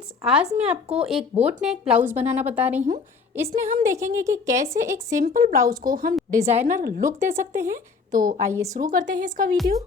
Friends, आज मैं आपको एक बोट नेक ब्लाउज बनाना बता रही हूँ। इसमें हम देखेंगे कि कैसे एक सिंपल ब्लाउज को हम डिज़ाइनर लुक दे सकते हैं। तो आइए शुरू करते हैं इसका वीडियो।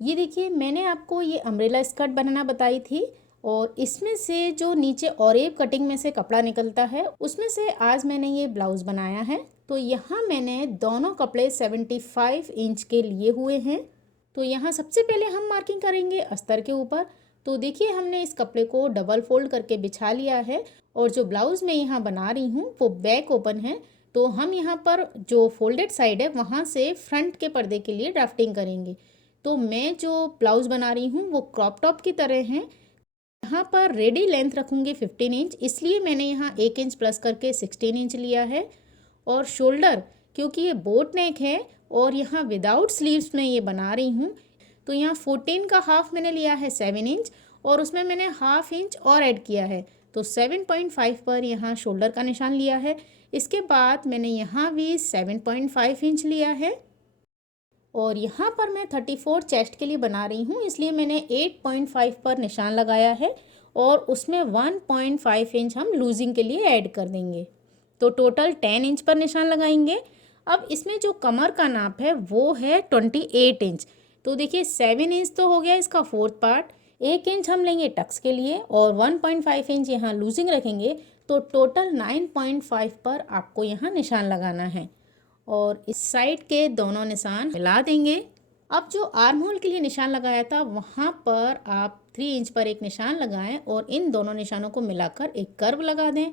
ये देखिए, मैंने आपको ये अम्ब्रेला स्कर्ट बनाना बताई थी और इसमें से जो नीचे ऑरेव कटिंग में से कपड़ा निकलता है उसमें से आज मैंने ये ब्लाउज़ बनाया है। तो यहाँ मैंने दोनों कपड़े 75 इंच के लिए हुए हैं। तो यहाँ सबसे पहले हम मार्किंग करेंगे अस्तर के ऊपर। तो देखिए, हमने इस कपड़े को डबल फोल्ड करके बिछा लिया है और जो ब्लाउज़ मैं यहाँ बना रही हूँ वो बैक ओपन है। तो हम यहाँ पर जो फोल्डेड साइड है वहाँ से फ्रंट के पर्दे के लिए ड्राफ्टिंग करेंगे। तो मैं जो ब्लाउज़ बना रही हूँ वो क्रॉप टॉप की तरह है। यहाँ पर रेडी लेंथ रखूँगी 15 इंच, इसलिए मैंने यहाँ 1 इंच प्लस करके 16 इंच लिया है। और शोल्डर, क्योंकि ये बोट नेक है और यहाँ विदाउट स्लीव्स में ये बना रही हूँ, तो यहाँ 14 का हाफ मैंने लिया है 7 इंच और उसमें मैंने हाफ इंच और ऐड किया है। तो 7.5 पर यहाँ शोल्डर का निशान लिया है। इसके बाद मैंने यहाँ भी 7.5 इंच लिया है और यहाँ पर मैं 34 चेस्ट के लिए बना रही हूँ, इसलिए मैंने 8.5 पर निशान लगाया है और उसमें 1.5 इंच हम लूजिंग के लिए ऐड कर देंगे। तो टोटल 10 इंच पर निशान लगाएंगे। अब इसमें जो कमर का नाप है वो है 28 इंच। तो देखिए, 7 इंच तो हो गया इसका फोर्थ पार्ट, 1 इंच हम लेंगे टक्स के लिए और 1.5 इंच यहाँ लूजिंग रखेंगे। तो टोटल 9.5 पर आपको यहाँ निशान लगाना है और इस साइड के दोनों निशान मिला देंगे। अब जो आर्म होल के लिए निशान लगाया था वहाँ पर आप 3 इंच पर एक निशान लगाएं और इन दोनों निशानों को मिलाकर एक कर्व लगा दें।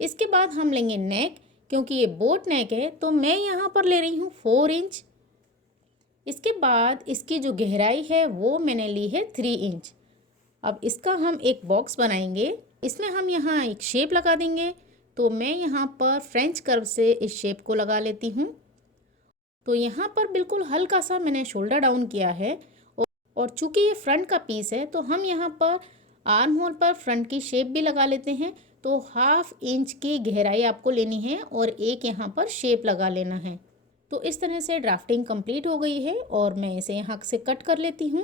इसके बाद हम लेंगे नेक, क्योंकि ये बोट नेक है तो मैं यहाँ पर ले रही हूँ 4 इंच। इसके बाद इसकी जो गहराई है वो मैंने ली है 3 इंच। अब इसका हम एक बॉक्स बनाएंगे, इसमें हम यहाँ एक शेप लगा देंगे। तो मैं यहाँ पर फ्रेंच कर्व से इस शेप को लगा लेती हूँ। तो यहाँ पर बिल्कुल हल्का सा मैंने शोल्डर डाउन किया है और चूंकि ये फ्रंट का पीस है तो हम यहाँ पर आर्म होल पर फ्रंट की शेप भी लगा लेते हैं। तो हाफ इंच की गहराई आपको लेनी है और एक यहाँ पर शेप लगा लेना है। तो इस तरह से ड्राफ्टिंग कंप्लीट हो गई है और मैं इसे यहाँ से कट कर लेती हूँ।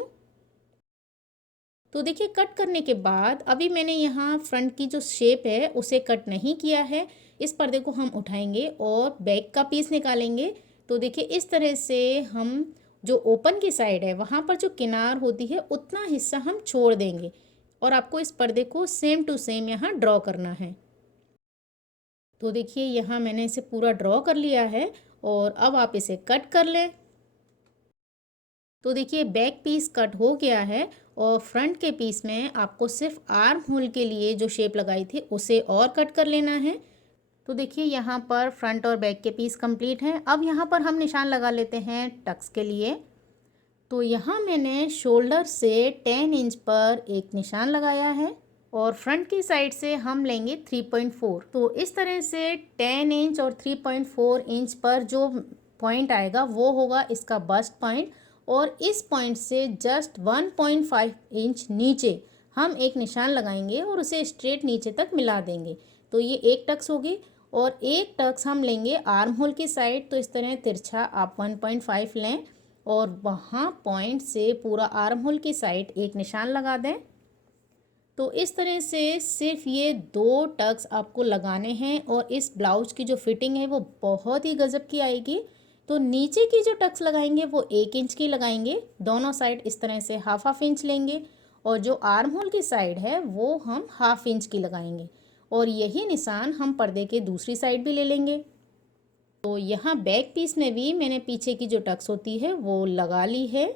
तो देखिए, कट करने के बाद अभी मैंने यहाँ फ्रंट की जो शेप है उसे कट नहीं किया है। इस पर्दे को हम उठाएंगे और बैक का पीस निकालेंगे। तो देखिए, इस तरह से हम जो ओपन की साइड है वहाँ पर जो किनार होती है उतना हिस्सा हम छोड़ देंगे और आपको इस पर्दे को सेम टू सेम यहाँ ड्रॉ करना है। तो देखिए, यहाँ मैंने इसे पूरा ड्रॉ कर लिया है और अब आप इसे कट कर लें। तो देखिए, बैक पीस कट हो गया है और फ्रंट के पीस में आपको सिर्फ आर्म होल के लिए जो शेप लगाई थी उसे और कट कर लेना है। तो देखिए, यहाँ पर फ्रंट और बैक के पीस कंप्लीट हैं। अब यहाँ पर हम निशान लगा लेते हैं टक्स के लिए। तो यहाँ मैंने शोल्डर से 10 इंच पर एक निशान लगाया है और फ्रंट की साइड से हम लेंगे 3.4। तो इस तरह से 10 इंच और 3.4 इंच पर जो पॉइंट आएगा वो होगा इसका बस्ट पॉइंट और इस पॉइंट से जस्ट 1.5 इंच नीचे हम एक निशान लगाएंगे और उसे स्ट्रेट नीचे तक मिला देंगे। तो ये एक टक्स होगी और एक टक्स हम लेंगे आर्म होल की साइड। तो इस तरह तिरछा आप 1.5 लें और वहाँ पॉइंट से पूरा आर्म होल की साइड एक निशान लगा दें। तो इस तरह से सिर्फ ये 2 टक्स आपको लगाने हैं और इस ब्लाउज की जो फिटिंग है वो बहुत ही गजब की आएगी। तो नीचे की जो टक्स लगाएंगे वो 1 इंच की लगाएंगे, दोनों साइड इस तरह से हाफ इंच लेंगे और जो आर्म होल की साइड है वो हम हाफ इंच की लगाएंगे और यही निशान हम पर्दे के दूसरी साइड भी ले लेंगे। तो यहाँ बैक पीस में भी मैंने पीछे की जो टक्स होती है वो लगा ली है।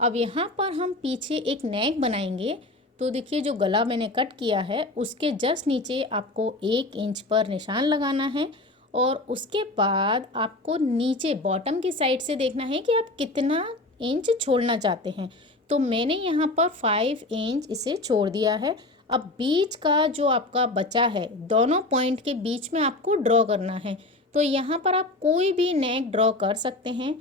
अब यहाँ पर हम पीछे एक नेक बनाएंगे। तो देखिए, जो गला मैंने कट किया है उसके जस्ट नीचे आपको 1 इंच पर निशान लगाना है और उसके बाद आपको नीचे बॉटम की साइड से देखना है कि आप कितना इंच छोड़ना चाहते हैं। तो मैंने यहाँ पर 5 इंच इसे छोड़ दिया है। अब बीच का जो आपका बचा है दोनों पॉइंट के बीच में आपको ड्रॉ करना है। तो यहाँ पर आप कोई भी नेक ड्रॉ कर सकते हैं।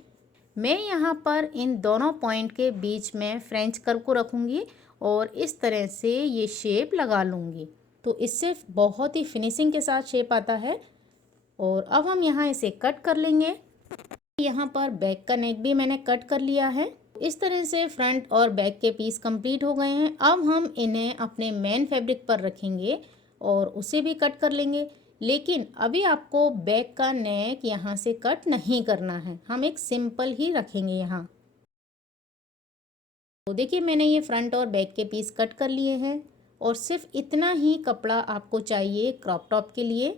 मैं यहाँ पर इन दोनों पॉइंट के बीच में फ्रेंच कर्व को रखूँगी और इस तरह से ये शेप लगा लूँगी। तो इससे बहुत ही फिनिशिंग के साथ शेप आता है। और अब हम यहाँ इसे कट कर लेंगे। यहाँ पर बैक का नेक भी मैंने कट कर लिया है। इस तरह से फ्रंट और बैक के पीस कंप्लीट हो गए हैं। अब हम इन्हें अपने मेन फैब्रिक पर रखेंगे और उसे भी कट कर लेंगे। लेकिन अभी आपको बैक का नेक यहाँ से कट नहीं करना है, हम एक सिंपल ही रखेंगे यहाँ। तो देखिए मैंने ये फ्रंट और बैक के पीस कट कर लिए हैं और सिर्फ इतना ही कपड़ा आपको चाहिए क्रॉप टॉप के लिए।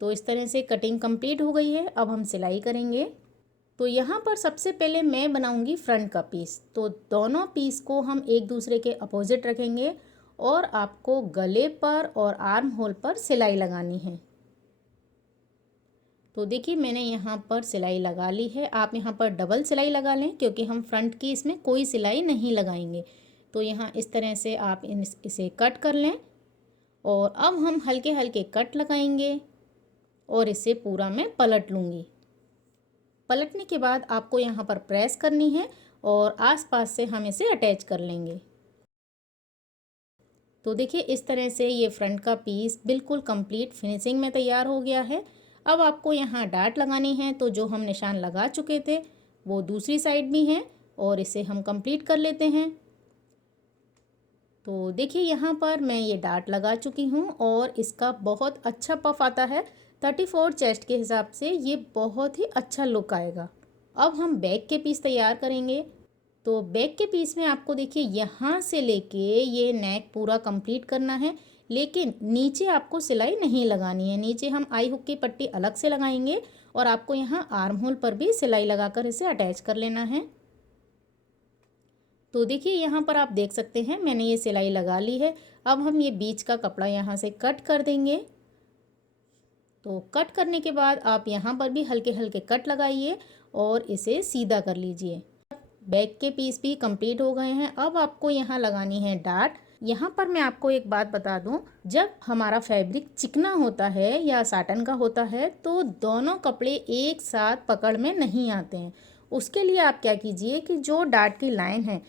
तो इस तरह से कटिंग कंप्लीट हो गई है। अब हम सिलाई करेंगे। तो यहाँ पर सबसे पहले मैं बनाऊंगी फ्रंट का पीस। तो दोनों पीस को हम एक दूसरे के अपोजिट रखेंगे और आपको गले पर और आर्म होल पर सिलाई लगानी है। तो देखिए मैंने यहाँ पर सिलाई लगा ली है। आप यहाँ पर डबल सिलाई लगा लें क्योंकि हम फ्रंट की इसमें कोई सिलाई नहीं लगाएंगे। तो यहाँ इस तरह से आप इसे कट कर लें और अब हम हल्के हल्के कट लगाएंगे और इसे पूरा मैं पलट लूँगी। पलटने के बाद आपको यहाँ पर प्रेस करनी है और आसपास से हम इसे अटैच कर लेंगे। तो देखिए इस तरह से ये फ्रंट का पीस बिल्कुल कंप्लीट फिनिशिंग में तैयार हो गया है। अब आपको यहाँ डाट लगानी है। तो जो हम निशान लगा चुके थे वो दूसरी साइड भी हैं और इसे हम कंप्लीट कर लेते हैं। तो देखिए यहाँ पर मैं ये डाट लगा चुकी हूँ और इसका बहुत अच्छा पफ आता है। 34 चेस्ट के हिसाब से ये बहुत ही अच्छा लुक आएगा। अब हम बैक के पीस तैयार करेंगे। तो बैक के पीस में आपको देखिए यहाँ से लेके ये नेक पूरा कंप्लीट करना है, लेकिन नीचे आपको सिलाई नहीं लगानी है। नीचे हम आई हुक की पट्टी अलग से लगाएंगे और आपको यहाँ आर्म होल पर भी सिलाई लगाकर इसे अटैच कर लेना है। तो देखिए यहाँ पर आप देख सकते हैं मैंने ये सिलाई लगा ली है। अब हम ये बीच का कपड़ा यहाँ से कट कर देंगे। तो कट करने के बाद आप यहाँ पर भी हल्के हल्के कट लगाइए और इसे सीधा कर लीजिए। बैक के पीस भी कंप्लीट हो गए हैं। अब आपको यहाँ लगानी है डाट। यहाँ पर मैं आपको एक बात बता दूं, जब हमारा फैब्रिक चिकना होता है या साटन का होता है तो दोनों कपड़े एक साथ पकड़ में नहीं आते हैं। उसके लिए आप क्या कीजिए कि जो डाट की लाइन है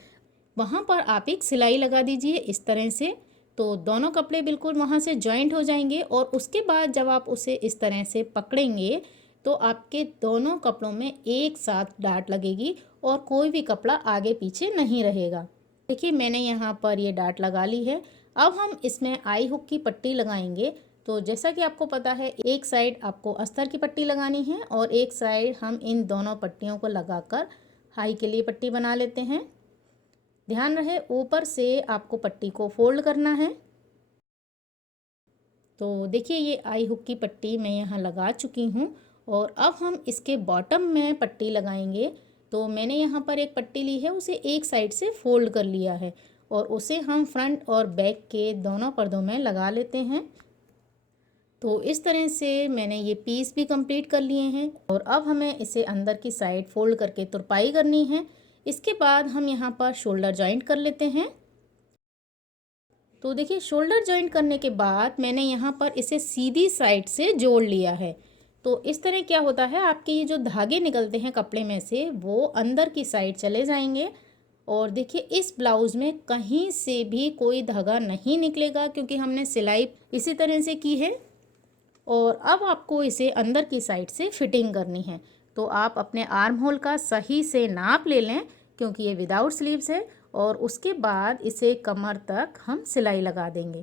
वहाँ पर आप एक सिलाई लगा दीजिए इस तरह से। तो दोनों कपड़े बिल्कुल वहाँ से जॉइंट हो जाएंगे और उसके बाद जब आप उसे इस तरह से पकड़ेंगे तो आपके दोनों कपड़ों में एक साथ डाट लगेगी और कोई भी कपड़ा आगे पीछे नहीं रहेगा। देखिए मैंने यहाँ पर ये डाट लगा ली है। अब हम इसमें आई हुक की पट्टी लगाएंगे। तो जैसा कि आपको पता है एक साइड आपको अस्तर की पट्टी लगानी है और एक साइड हम इन दोनों पट्टियों को लगाकर हाई के लिए पट्टी बना लेते हैं। ध्यान रहे ऊपर से आपको पट्टी को फोल्ड करना है। तो देखिए ये आई हुक की पट्टी मैं यहाँ लगा चुकी हूँ और अब हम इसके बॉटम में पट्टी लगाएंगे। तो मैंने यहाँ पर एक पट्टी ली है, उसे एक साइड से फोल्ड कर लिया है और उसे हम फ्रंट और बैक के दोनों पर्दों में लगा लेते हैं। तो इस तरह से मैंने ये पीस भी कंप्लीट कर लिए हैं और अब हमें इसे अंदर की साइड फोल्ड करके तुरपाई करनी है। इसके बाद हम यहाँ पर शोल्डर जॉइंट कर लेते हैं। तो देखिए शोल्डर जॉइंट करने के बाद मैंने यहाँ पर इसे सीधी साइड से जोड़ लिया है। तो इस तरह क्या होता है आपके ये जो धागे निकलते हैं कपड़े में से वो अंदर की साइड चले जाएंगे। और देखिए इस ब्लाउज़ में कहीं से भी कोई धागा नहीं निकलेगा क्योंकि हमने सिलाई इसी तरह से की है। और अब आपको इसे अंदर की साइड से फिटिंग करनी है। तो आप अपने आर्म होल का सही से नाप ले लें क्योंकि ये विदाउट स्लीव्स है और उसके बाद इसे कमर तक हम सिलाई लगा देंगे।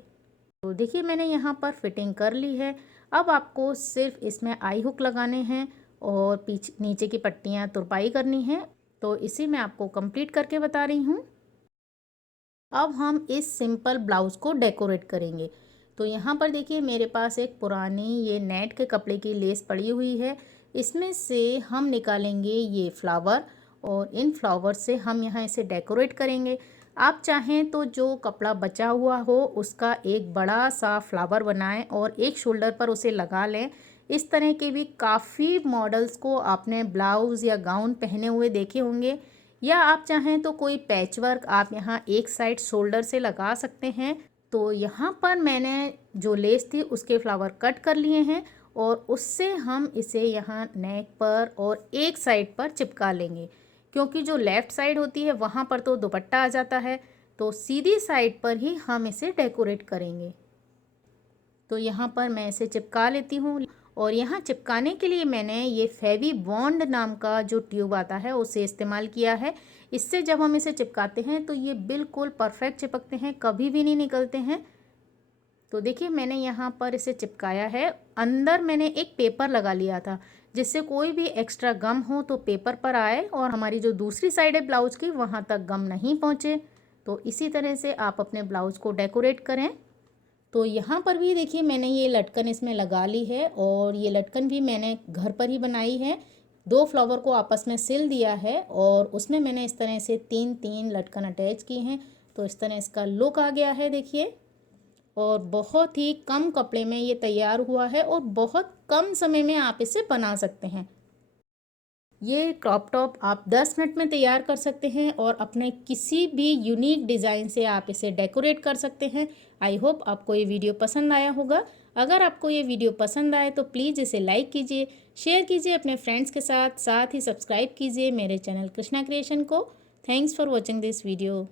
तो देखिए मैंने यहाँ पर फिटिंग कर ली है। अब आपको सिर्फ इसमें आई हुक लगाने हैं और पीछे नीचे की पट्टियाँ तुरपाई करनी है। तो इसे मैं आपको कंप्लीट करके बता रही हूँ। अब हम इस सिंपल ब्लाउज़ को डेकोरेट करेंगे। तो यहाँ पर देखिए मेरे पास एक पुरानी ये नेट के कपड़े की लेस पड़ी हुई है। इसमें से हम निकालेंगे ये फ्लावर और इन फ्लावर से हम यहाँ इसे डेकोरेट करेंगे। आप चाहें तो जो कपड़ा बचा हुआ हो उसका एक बड़ा सा फ्लावर बनाएं और एक शोल्डर पर उसे लगा लें। इस तरह के भी काफ़ी मॉडल्स को आपने ब्लाउज़ या गाउन पहने हुए देखे होंगे। या आप चाहें तो कोई पैच वर्क आप यहाँ एक साइड शोल्डर से लगा सकते हैं। तो यहाँ पर मैंने जो लेस थी उसके फ्लावर कट कर लिए हैं और उससे हम इसे यहाँ नेक पर और एक साइड पर चिपका लेंगे क्योंकि जो लेफ़्ट साइड होती है वहाँ पर तो दुपट्टा आ जाता है। तो सीधी साइड पर ही हम इसे डेकोरेट करेंगे। तो यहाँ पर मैं इसे चिपका लेती हूँ और यहाँ चिपकाने के लिए मैंने ये फेवी बॉन्ड नाम का जो ट्यूब आता है उसे इस्तेमाल किया है। इससे जब हम इसे चिपकाते हैं तो ये बिल्कुल परफेक्ट चिपकते हैं, कभी भी नहीं निकलते हैं। तो देखिए मैंने यहाँ पर इसे चिपकाया है। अंदर मैंने एक पेपर लगा लिया था जिससे कोई भी एक्स्ट्रा गम हो तो पेपर पर आए और हमारी जो दूसरी साइड है ब्लाउज की वहाँ तक गम नहीं पहुँचे। तो इसी तरह से आप अपने ब्लाउज को डेकोरेट करें। तो यहाँ पर भी देखिए मैंने ये लटकन इसमें लगा ली है और ये लटकन भी मैंने घर पर ही बनाई है। 2 फ्लावर को आपस में सिल दिया है और उसमें मैंने इस तरह से 3-3 लटकन अटैच की हैं। तो इस तरह इसका लुक आ गया है देखिए, और बहुत ही कम कपड़े में ये तैयार हुआ है और बहुत कम समय में आप इसे बना सकते हैं। ये क्रॉप टॉप आप 10 मिनट में तैयार कर सकते हैं और अपने किसी भी यूनिक डिज़ाइन से आप इसे डेकोरेट कर सकते हैं। आई होप आपको ये वीडियो पसंद आया होगा। अगर आपको ये वीडियो पसंद आए तो प्लीज़ इसे लाइक कीजिए, शेयर कीजिए अपने फ्रेंड्स के साथ, साथ ही सब्सक्राइब कीजिए मेरे चैनल कृष्णा क्रिएशन को। Thanks for watching this video.